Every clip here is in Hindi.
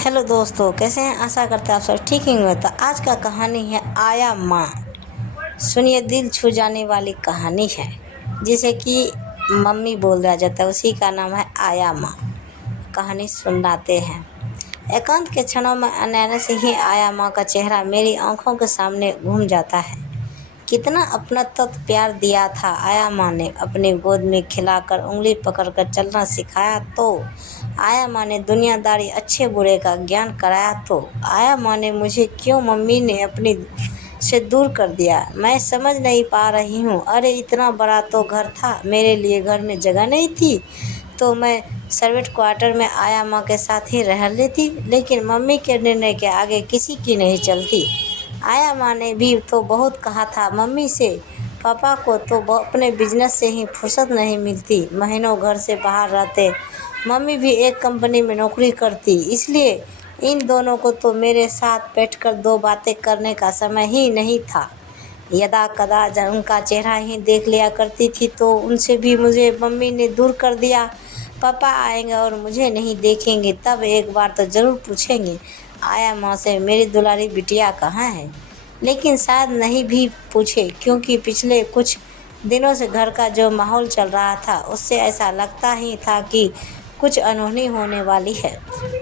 हेलो दोस्तों, कैसे हैं? आशा करते हैं आप सब ठीक ही होंगे। तो आज का कहानी है आया माँ। सुनिए, दिल छू जाने वाली कहानी है जिसे कि मम्मी बोल दिया जाता है। उसी का नाम है आया माँ। कहानी सुनाते हैं। एकांत के क्षणों में अनायास से ही आया माँ का चेहरा मेरी आंखों के सामने घूम जाता है। कितना अपना तत्व प्यार दिया था। आया माँ ने अपनी गोद में खिलाकर उंगली पकड़कर चलना सिखाया तो आया माँ ने दुनियादारी अच्छे बुरे का ज्ञान कराया तो आया माँ ने मुझे क्यों मम्मी ने अपनी से दूर कर दिया, मैं समझ नहीं पा रही हूँ। अरे इतना बड़ा तो घर था, मेरे लिए घर में जगह नहीं थी तो मैं सर्वेंट क्वार्टर में आया माँ के साथ ही रह लेती, लेकिन मम्मी के निर्णय के आगे किसी की नहीं चलती। आया माँ ने भी तो बहुत कहा था मम्मी से, पापा को तो अपने बिजनेस से ही फुर्सत नहीं मिलती, महीनों घर से बाहर रहते। मम्मी भी एक कंपनी में नौकरी करती, इसलिए इन दोनों को तो मेरे साथ बैठकर दो बातें करने का समय ही नहीं था। यदा कदा जब उनका चेहरा ही देख लिया करती थी तो उनसे भी मुझे मम्मी ने दूर कर दिया। पापा आएंगे और मुझे नहीं देखेंगे तब एक बार तो ज़रूर पूछेंगे, आया माँ से, मेरी दुलारी बिटिया कहाँ है? लेकिन शायद नहीं भी पूछे, क्योंकि पिछले कुछ दिनों से घर का जो माहौल चल रहा था उससे ऐसा लगता ही था कि कुछ अनहोनी होने वाली है।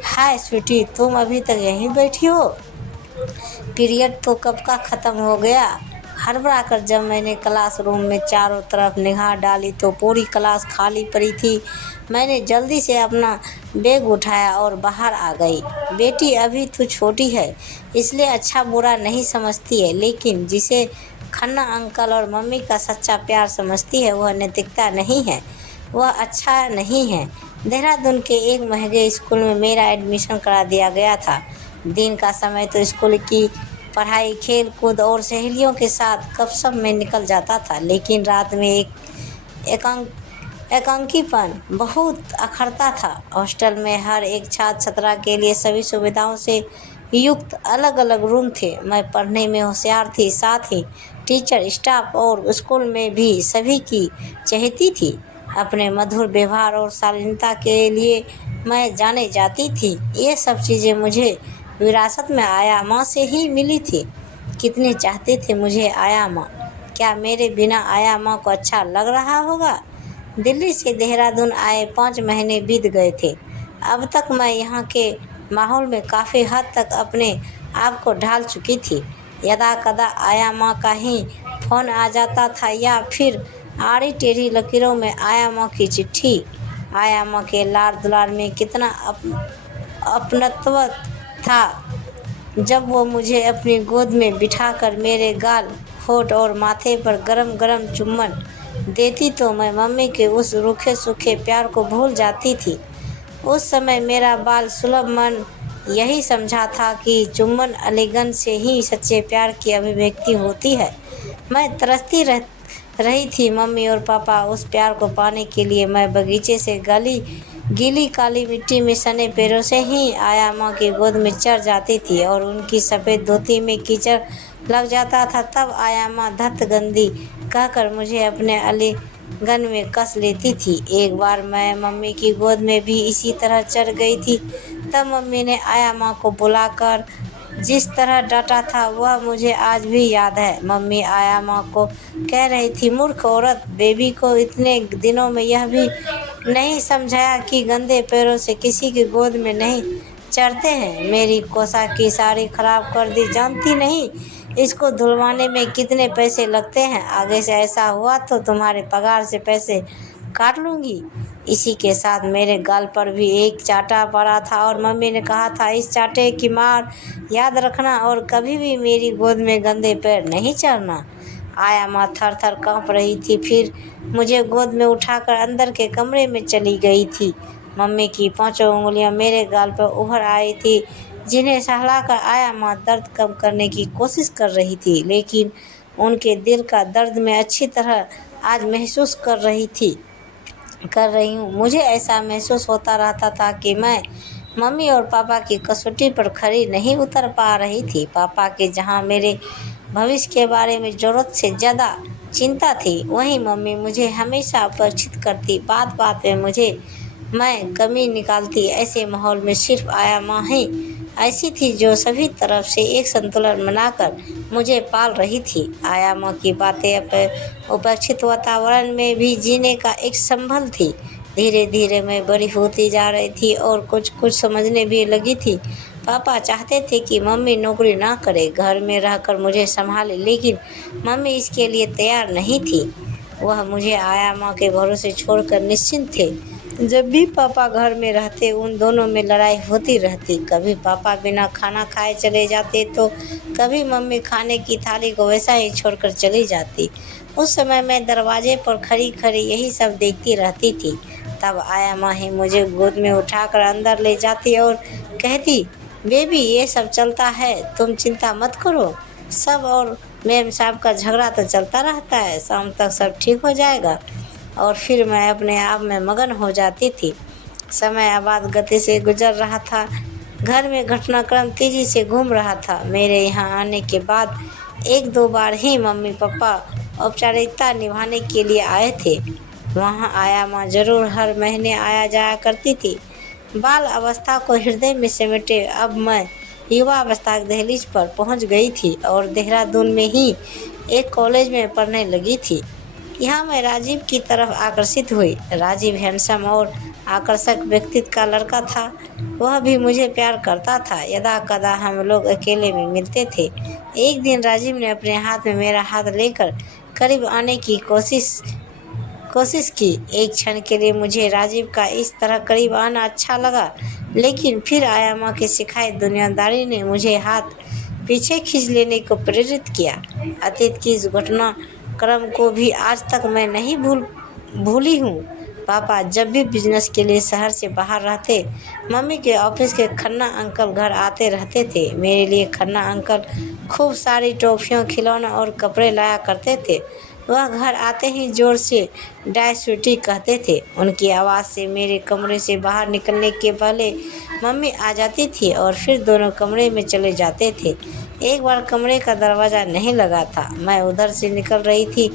हाय स्वीटी, तुम अभी तक यहीं बैठी हो? पीरियड तो कब का ख़त्म हो गया। हड़बड़ा कर जब मैंने क्लासरूम में चारों तरफ निगाह डाली तो पूरी क्लास खाली पड़ी थी। मैंने जल्दी से अपना बैग उठाया और बाहर आ गई। बेटी अभी तो छोटी है, इसलिए अच्छा बुरा नहीं समझती है, लेकिन जिसे खन्ना अंकल और मम्मी का सच्चा प्यार समझती है वह नैतिकता नहीं है, वह अच्छा नहीं है। देहरादून के एक महंगे स्कूल में मेरा एडमिशन करा दिया गया था। दिन का समय तो स्कूल की पढ़ाई, खेल कूद और सहेलियों के साथ गपशप में निकल जाता था, लेकिन रात में एकांकीपन बहुत अखरता था। हॉस्टल में हर एक छात्र छात्रा के लिए सभी सुविधाओं से युक्त अलग अलग रूम थे। मैं पढ़ने में होशियार थी, साथ ही टीचर, स्टाफ और स्कूल में भी सभी की चहेती थी। अपने मधुर व्यवहार और शालीनता के लिए मैं जाने जाती थी। ये सब चीज़ें मुझे विरासत में आया माँ से ही मिली थी। कितने चाहते थे मुझे आया माँ। क्या मेरे बिना आया माँ को अच्छा लग रहा होगा? दिल्ली से देहरादून आए 5 महीने बीत गए थे। अब तक मैं यहाँ के माहौल में काफ़ी हद तक अपने आप को ढाल चुकी थी। यदा कदा आया माँ का ही फ़ोन आ जाता था या फिर आड़ी टेढ़ी लकीरों में आया माँ की चिट्ठी। आया माँ के लाड़ दुलार में कितना अपनत्व था जब वो मुझे अपनी गोद में बिठाकर मेरे गाल, होठ और माथे पर गरम गरम चुम्बन देती तो मैं मम्मी के उस रूखे सूखे प्यार को भूल जाती थी। उस समय मेरा बाल सुलभ मन यही समझा था कि चुम्बन आलिंगन से ही सच्चे प्यार की अभिव्यक्ति होती है। मैं तरसती रही थी मम्मी और पापा उस प्यार को पाने के लिए। मैं बगीचे से गीली काली मिट्टी में सने पैरों से ही आया माँ की गोद में चढ़ जाती थी और उनकी सफ़ेद धोती में कीचड़ लग जाता था। तब आया माँ धत गंदी कहकर मुझे अपने आलिंगन में कस लेती थी। एक बार मैं मम्मी की गोद में भी इसी तरह चढ़ गई थी। तब मम्मी ने आया माँ को बुलाकर जिस तरह डांटा था वह मुझे आज भी याद है। मम्मी आया माँ को कह रही थी, मूर्ख औरत, बेबी को इतने दिनों में यह भी नहीं समझाया कि गंदे पैरों से किसी की गोद में नहीं चढ़ते हैं। मेरी कोसा की साड़ी खराब कर दी, जानती नहीं इसको धुलवाने में कितने पैसे लगते हैं। आगे से ऐसा हुआ तो तुम्हारे पगार से पैसे काट लूँगी। इसी के साथ मेरे गाल पर भी एक चांटा पड़ा था और मम्मी ने कहा था, इस चांटे की मार याद रखना और कभी भी मेरी गोद में गंदे पैर नहीं चढ़ना। आया माँ थर थर काँप रही थी, फिर मुझे गोद में उठाकर अंदर के कमरे में चली गई थी। मम्मी की 5 उंगलियां मेरे गाल पर उभर आई थी, जिन्हें सहलाकर आया माँ दर्द कम करने की कोशिश कर रही थी, लेकिन उनके दिल का दर्द मैं अच्छी तरह आज महसूस कर रही हूँ। मुझे ऐसा महसूस होता रहता था कि मैं मम्मी और पापा की कसौटी पर खरी नहीं उतर पा रही थी। पापा के जहाँ मेरे भविष्य के बारे में ज़रूरत से ज़्यादा चिंता थी, वहीं मम्मी मुझे हमेशा उपेक्षित करती। बात बात में मुझे मैं कमी निकालती। ऐसे माहौल में सिर्फ आया माँ ही ऐसी थी जो सभी तरफ से एक संतुलन बनाकर मुझे पाल रही थी। आया माँ की बातें उपेक्षित वातावरण में भी जीने का एक संभल थी। धीरे धीरे मैं बड़ी होती जा रही थी और कुछ कुछ समझने भी लगी थी। पापा चाहते थे कि मम्मी नौकरी ना करे, घर में रहकर मुझे संभाले, लेकिन मम्मी इसके लिए तैयार नहीं थी। वह मुझे आया माँ के भरोसे छोड़कर निश्चिंत थे। जब भी पापा घर में रहते उन दोनों में लड़ाई होती रहती। कभी पापा बिना खाना खाए चले जाते तो कभी मम्मी खाने की थाली को वैसा ही छोड़कर चली जाती। उस समय मैं दरवाजे पर खड़ी खड़ी यही सब देखती रहती थी। तब आया माँ ही मुझे गोद में उठाकर अंदर ले जाती और कहती, बेबी ये सब चलता है, तुम चिंता मत करो। सब और मैम साहब का झगड़ा तो चलता रहता है, शाम तक सब ठीक हो जाएगा। और फिर मैं अपने आप में मगन हो जाती थी। समय आबाद गति से गुजर रहा था। घर में घटनाक्रम तेजी से घूम रहा था। मेरे यहाँ आने के बाद एक दो बार ही मम्मी पापा औपचारिकता निभाने के लिए आए थे। वहाँ आया माँ जरूर हर महीने आया जाया करती थी। बाल अवस्था को हृदय में समेटे अब मैं युवा अवस्था की दहलीज पर पहुँच गई थी और देहरादून में ही एक कॉलेज में पढ़ने लगी थी। यहाँ मैं राजीव की तरफ आकर्षित हुई। राजीव हैंडसम और आकर्षक व्यक्तित्व का लड़का था। वह भी मुझे प्यार करता था। यदा कदा हम लोग अकेले में मिलते थे। एक दिन राजीव ने अपने हाथ में मेरा हाथ लेकर करीब आने की कोशिश की। एक क्षण के लिए मुझे राजीव का इस तरह करीब आना अच्छा लगा, लेकिन फिर आया माँ की सिखाई दुनियादारी ने मुझे हाथ पीछे खींच लेने को प्रेरित किया। अतीत की इस घटना क्रम को भी आज तक मैं नहीं भूली हूँ। पापा जब भी बिजनेस के लिए शहर से बाहर रहते, मम्मी के ऑफिस के खन्ना अंकल घर आते रहते थे। मेरे लिए खन्ना अंकल खूब सारी टॉफियों, खिलौने और कपड़े लाया करते थे। वह घर आते ही जोर से डाय स्वीटी कहते थे। उनकी आवाज़ से मेरे कमरे से बाहर निकलने के पहले मम्मी आ जाती थी और फिर दोनों कमरे में चले जाते थे। एक बार कमरे का दरवाज़ा नहीं लगा था। मैं उधर से निकल रही थी।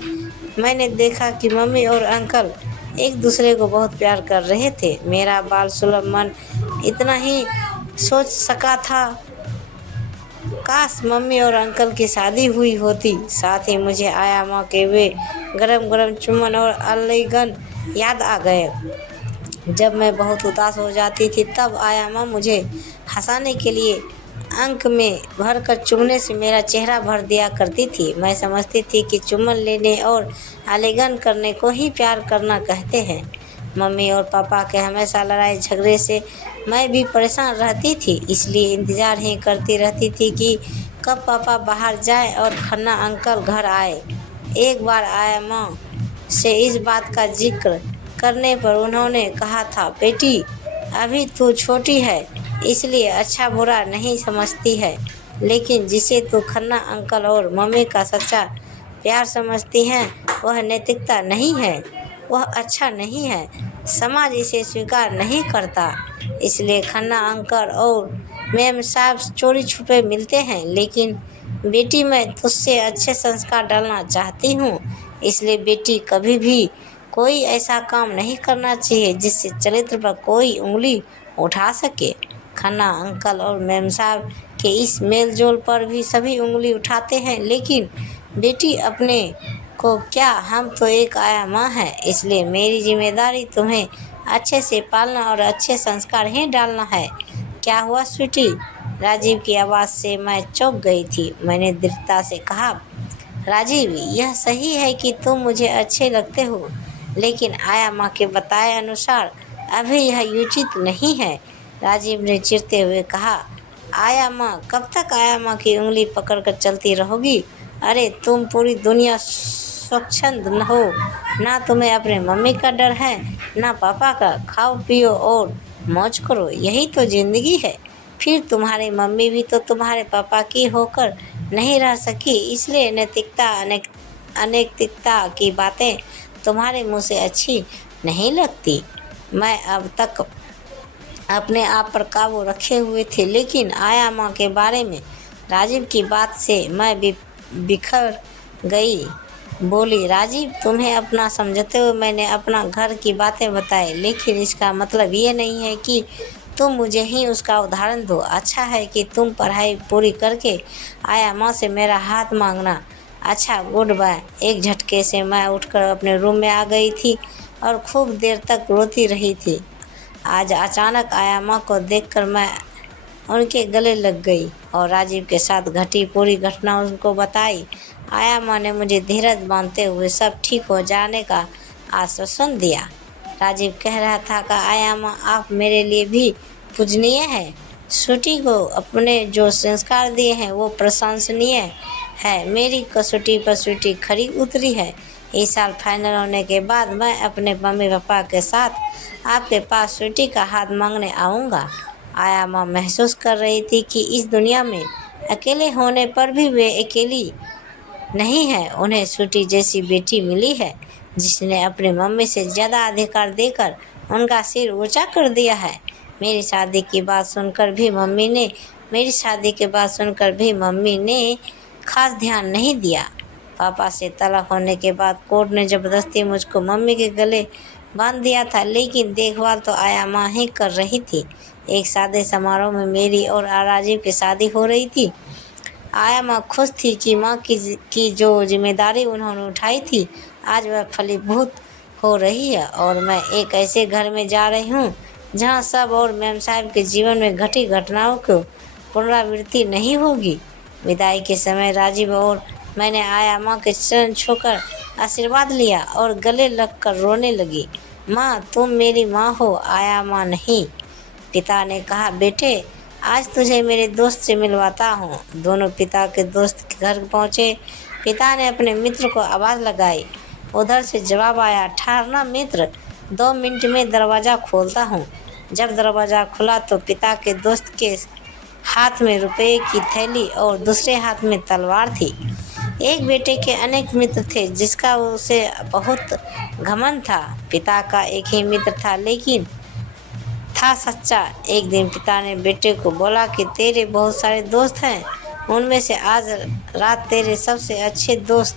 मैंने देखा कि मम्मी और अंकल एक दूसरे को बहुत प्यार कर रहे थे। मेरा बाल सुलभ मन इतना ही सोच सका था, काश मम्मी और अंकल की शादी हुई होती। साथ ही मुझे आया माँ के वे गरम गरम चुम्बन और आलिंगन याद आ गए। जब मैं बहुत उदास हो जाती थी तब आया माँ मुझे हंसाने के लिए अंक में भरकर चुम्बने से मेरा चेहरा भर दिया करती थी। मैं समझती थी कि चुम्बन लेने और आलिंगन करने को ही प्यार करना कहते हैं। मम्मी और पापा के हमेशा लड़ाई झगड़े से मैं भी परेशान रहती थी, इसलिए इंतज़ार ही करती रहती थी कि कब पापा बाहर जाए और खन्ना अंकल घर आए। एक बार आया माँ से इस बात का जिक्र करने पर उन्होंने कहा था, बेटी अभी तू छोटी है इसलिए अच्छा बुरा नहीं समझती है, लेकिन जिसे तू खन्ना अंकल और मम्मी का सच्चा प्यार समझती हैं वह नैतिकता नहीं है, वह अच्छा नहीं है। समाज इसे स्वीकार नहीं करता। इसलिए खन्ना अंकल और मैम साहब चोरी छुपे मिलते हैं, लेकिन बेटी मैं तुझसे अच्छे संस्कार डालना चाहती हूँ। इसलिए बेटी कभी भी कोई ऐसा काम नहीं करना चाहिए जिससे चरित्र पर कोई उंगली उठा सके। खन्ना अंकल और मैम साहब के इस मेल जोल पर भी सभी उंगली उठाते हैं, लेकिन बेटी अपने को क्या, हम तो एक आया माँ है। इसलिए मेरी जिम्मेदारी तुम्हें अच्छे से पालना और अच्छे संस्कार ही डालना है। क्या हुआ स्वीटी? राजीव की आवाज़ से मैं चौंक गई थी। मैंने दृढ़ता से कहा, राजीव यह सही है कि तुम मुझे अच्छे लगते हो, लेकिन आया माँ के बताए अनुसार अभी यह उचित नहीं है। राजीव ने चिढ़ते हुए कहा, आया माँ कब तक आया माँ की उंगली पकड़कर चलती रहोगी? अरे तुम पूरी दुनिया स्वच्छंद हो, ना तुम्हें अपने मम्मी का डर है ना पापा का। खाओ पियो और मौज करो, यही तो ज़िंदगी है। फिर तुम्हारी मम्मी भी तो तुम्हारे पापा की होकर नहीं रह सकी, इसलिए नैतिकता अनैतिकता की बातें तुम्हारे मुंह से अच्छी नहीं लगती। मैं अब तक अपने आप पर काबू रखे हुए थे, लेकिन आया माँ के बारे में राजीव की बात से मैं बिखर गई। बोली, राजीव तुम्हें अपना समझते हुए मैंने अपना घर की बातें बताई, लेकिन इसका मतलब ये नहीं है कि तुम मुझे ही उसका उदाहरण दो। अच्छा है कि तुम पढ़ाई पूरी करके आया माँ से मेरा हाथ मांगना। अच्छा, गुड बाय। एक झटके से मैं उठकर अपने रूम में आ गई थी और खूब देर तक रोती रही थी। आज अचानक आया माँ को देखकर मैं उनके गले लग गई और राजीव के साथ घटी पूरी घटना उनको बताई। आया माँ ने मुझे धीरज बांधते हुए सब ठीक हो जाने का आश्वासन दिया। राजीव कह रहा था कि आया माँ, आप मेरे लिए भी पूजनीय है। स्वीटी को अपने जो संस्कार दिए हैं वो प्रशंसनीय है। मेरी कसौटी पर स्वीटी खरी उतरी है। इस साल फाइनल होने के बाद मैं अपने मम्मी पापा के साथ आपके पास स्वीटी का हाथ मांगने आऊँगा। आया माँ महसूस कर रही थी कि इस दुनिया में अकेले होने पर भी वे अकेली नहीं है। उन्हें स्वीटी जैसी बेटी मिली है जिसने अपनी मम्मी से ज़्यादा अधिकार देकर उनका सिर ऊंचा कर दिया है। मेरी शादी की बात सुनकर भी मम्मी ने खास ध्यान नहीं दिया। पापा से तलाक होने के बाद कोर्ट ने ज़बरदस्ती मुझको मम्मी के गले बांध दिया था, लेकिन देखभाल तो आया माँ ही कर रही थी। एक सादे समारोह में मेरी और राजीव की शादी हो रही थी। आया माँ खुश थी कि माँ की जो जिम्मेदारी उन्होंने उठाई थी आज वह फलीभूत हो रही है और मैं एक ऐसे घर में जा रही हूँ जहाँ सब और मेम साहब के जीवन में घटी घटनाओं को पुनरावृत्ति नहीं होगी। विदाई के समय राजीव और मैंने आया माँ के चरण छूकर आशीर्वाद लिया और गले लगकर रोने लगी। माँ, तुम मेरी माँ हो, आया माँ नहीं। पिता ने कहा, बेटे आज तुझे मेरे दोस्त से मिलवाता हूँ। दोनों पिता के दोस्त के घर पहुँचे। पिता ने अपने मित्र को आवाज़ लगाई। उधर से जवाब आया, ठहरना मित्र, 2 मिनट में दरवाज़ा खोलता हूँ। जब दरवाज़ा खुला तो पिता के दोस्त के हाथ में रुपये की थैली और दूसरे हाथ में तलवार थी। एक बेटे के अनेक मित्र थे जिसका उसे बहुत घमंड था। पिता का एक ही मित्र था, लेकिन था सच्चा। एक दिन पिता ने बेटे को बोला कि तेरे बहुत सारे दोस्त हैं, उनमें से आज रात तेरे सबसे अच्छे दोस्त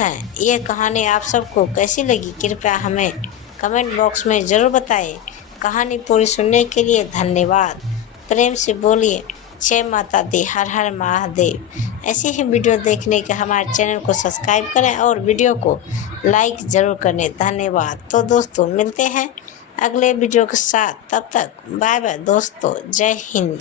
हैं। ये कहानी आप सबको कैसी लगी कृपया हमें कमेंट बॉक्स में ज़रूर बताएं। कहानी पूरी सुनने के लिए धन्यवाद। प्रेम से बोलिए जय माता दी, हर हर महादेव। ऐसे ही वीडियो देखने के हमारे चैनल को सब्सक्राइब करें और वीडियो को लाइक ज़रूर करें। धन्यवाद। तो दोस्तों मिलते हैं अगले वीडियो के साथ। तब तक बाय बाय दोस्तों, जय हिंद।